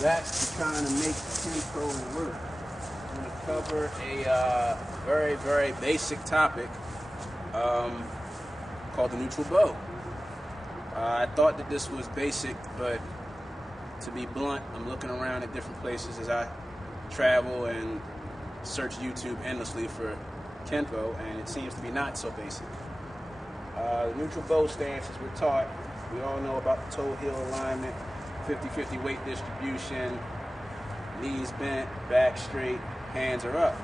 That's trying to make Kenpo work. I'm going to cover a very, very basic topic called the neutral bow. I thought that this was basic, but to be blunt, I'm looking around at different places as I travel and search YouTube endlessly for Kenpo, and it seems to be not so basic. The neutral bow stance, as we're taught, we all know about the toe-heel alignment, 50-50 weight distribution, knees bent, back straight, hands are up.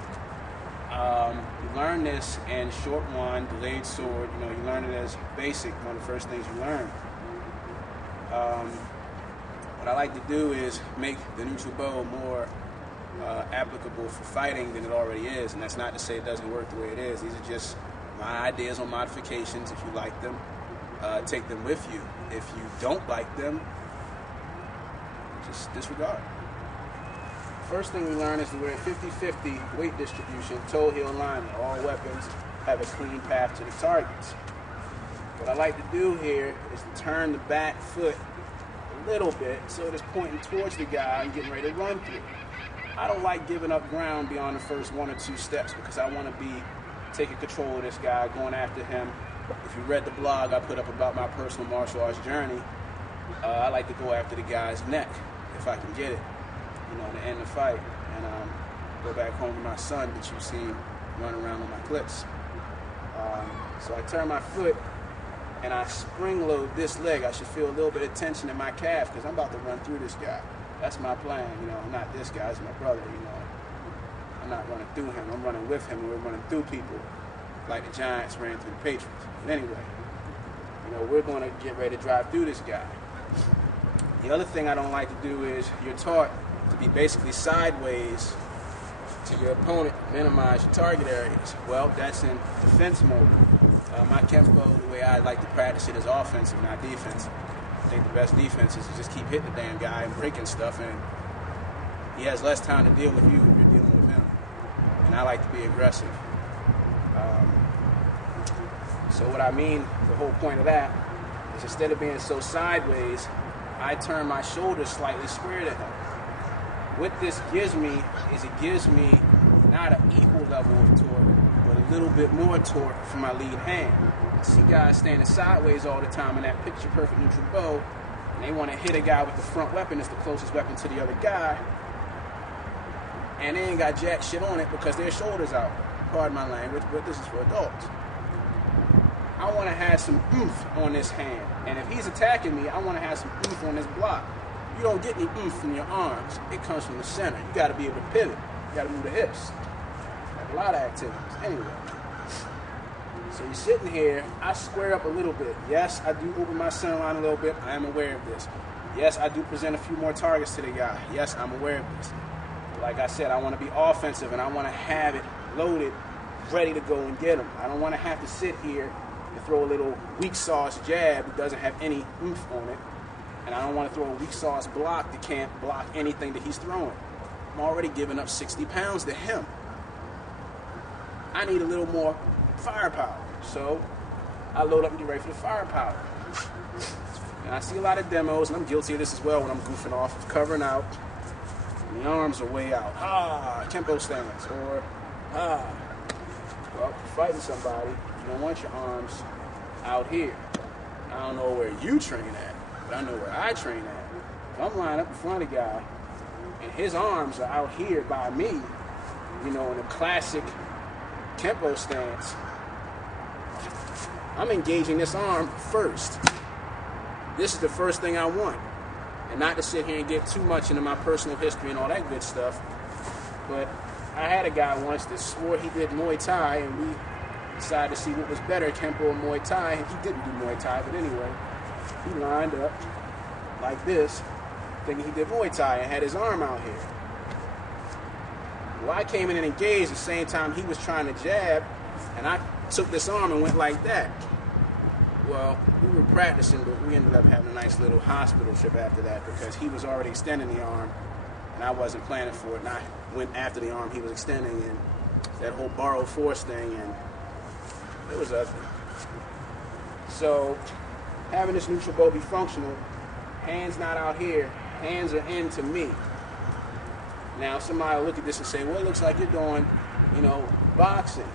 You learn this in short one, delayed sword. You learn it as basic, one of the first things you learn. What I like to do is make the neutral bow more applicable for fighting than it already is, and that's not to say it doesn't work the way it is. These are just my ideas on modifications. If you like them, take them with you. If you don't like them, just disregard. First thing we learn is that we're at 50-50 weight distribution, toe-heel alignment. All weapons have a clean path to the targets. What I like to do here is to turn the back foot a little bit so it's pointing towards the guy and getting ready to run through. I don't like giving up ground beyond the first 1 or 2 steps because I want to be taking control of this guy, going after him. If you read the blog I put up about my personal martial arts journey, I like to go after the guy's neck if I can get it, to end the fight, and go back home to my son that you've seen run around on my clips. So I turn my foot and I spring load this leg. I should feel a little bit of tension in my calf because I'm about to run through this guy. That's my plan, not this guy, it's my brother, I'm not running through him, I'm running with him, and we're running through people like the Giants ran through the Patriots. But anyway, we're going to get ready to drive through this guy. The other thing I don't like to do is you're taught to be basically sideways to your opponent, minimize your target areas. Well, that's in defense mode. My Kenpo, the way I like to practice it, is offensive, not defensive. I think the best defense is to just keep hitting the damn guy and breaking stuff, and he has less time to deal with you if you're dealing with him. And I like to be aggressive. So what I mean, the whole point of that, is instead of being so sideways, I turn my shoulders slightly square to him. What this gives me is it gives me not an equal level of torque, but a little bit more torque for my lead hand. I see guys standing sideways all the time in that picture-perfect neutral bow, and they want to hit a guy with the front weapon that's the closest weapon to the other guy, and they ain't got jack shit on it because their shoulders out. Pardon my language, but this is for adults. I want to have some oomph on this hand, and if he's attacking me, I want to have some oomph on this block. You don't get any oomph from your arms. It comes from the center. You got to be able to pivot. You got to move the hips. Like a lot of activities. Anyway, so you're sitting here. I square up a little bit. Yes, I do open my center line a little bit. I am aware of this. Yes, I do present a few more targets to the guy. Yes, I'm aware of this. But like I said, I want to be offensive, and I want to have it loaded, ready to go and get him. I don't want to have to sit here and throw a little weak sauce jab that doesn't have any oomph on it. And I don't want to throw a weak sauce block that can't block anything that he's throwing. I'm already giving up 60 pounds to him. I need a little more firepower. So I load up and get ready for the firepower. And I see a lot of demos, and I'm guilty of this as well when I'm goofing off, of covering out. And the arms are way out. Kenpo stance. Or, well, if you're fighting somebody, you don't want your arms out here. I don't know where you train at. I know where I train at. If I'm lined up in front of the guy and his arms are out here by me, in a classic Kenpo stance, I'm engaging this arm first. This is the first thing I want. And not to sit here and get too much into my personal history and all that good stuff, but I had a guy once that swore he did Muay Thai, and we decided to see what was better, Kenpo or Muay Thai. He didn't do Muay Thai, but anyway. He lined up like this, thinking he did Muay Thai and had his arm out here. Well, I came in and engaged at the same time he was trying to jab, and I took this arm and went like that. Well, we were practicing, but we ended up having a nice little hospital trip after that because he was already extending the arm, and I wasn't planning for it, and I went after the arm he was extending, and that whole borrowed force thing, and it was ugly. So having this neutral bow be functional, Hands not out here. Hands are into me. Now somebody will look at this and say, well, it looks like you're doing, boxing,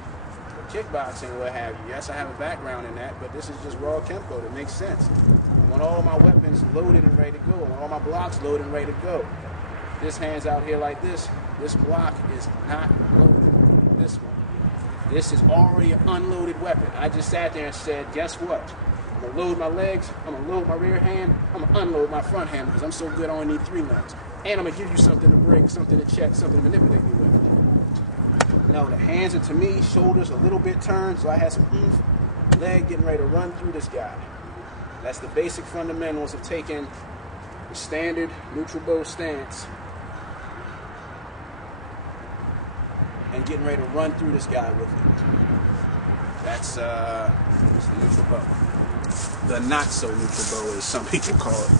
kickboxing, what have you. Yes, I have a background in that, but this is just raw Kenpo. That makes sense. I want all my weapons loaded and ready to go. I want all my blocks loaded and ready to go. This hand's out here like this. This block is not loaded. This one. This is already an unloaded weapon. I just sat there and said, guess what? I'm going to load my legs. I'm going to load my rear hand. I'm going to unload my front hand because I'm so good I only need 3 limbs. And I'm going to give you something to break, something to check, something to manipulate me with. No, the hands are to me, shoulders a little bit turned, so I had some oomph. Leg getting ready to run through this guy. That's the basic fundamentals of taking the standard neutral bow stance and getting ready to run through this guy with it. That's the neutral bow. The not so neutral bow, as some people call it.